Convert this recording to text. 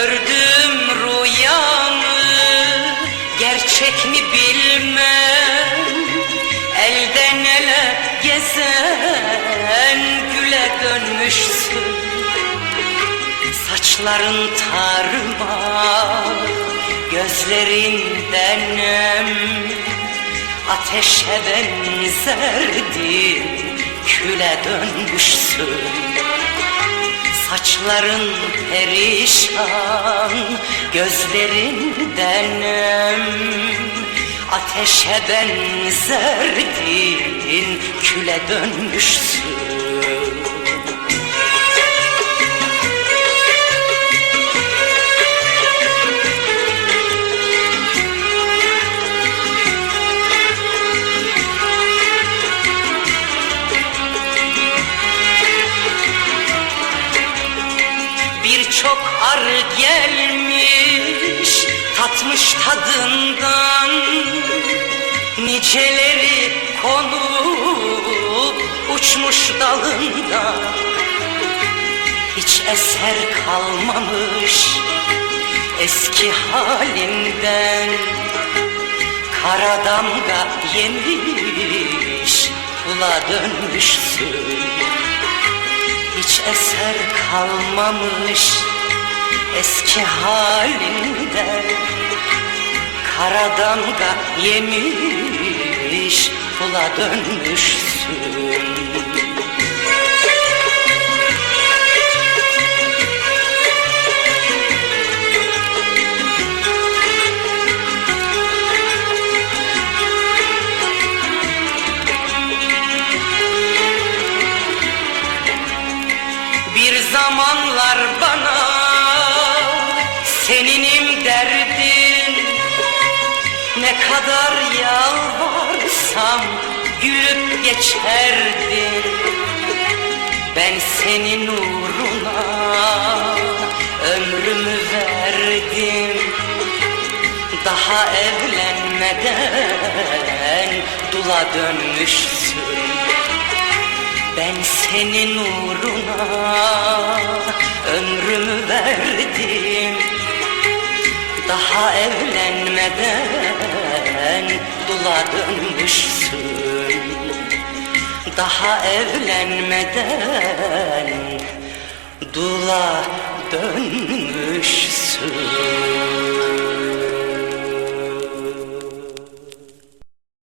Gördüm rüyamı gerçek mi bilmem. Elden ele gezen güle dönmüşsün. Saçların tarma gözlerinden nem. Ateşe benzerdi küle dönmüşsün Saçların perişan gözlerinden nem Ateşe benzerdin küle dönmüşsün Birçok ar gelmiş tatmış tadından. Niceleri konup uçmuş dalında Hiç eser kalmamış eski halinden. Kara damga yemiş ula dönmüşsün hiç eser kalmamış eski halinde Kara damga yemiş kula dönmüşsün Ne kadar yalvarsam gülüp geçerdin Ben senin uğruna ömrümü verdim. Daha evlenmeden dula dönmüşsün. Ben senin uğruna ömrümü verdim. Daha evlenmeden dula dönmüşsün Daha evlenmeden dula dönmüşsün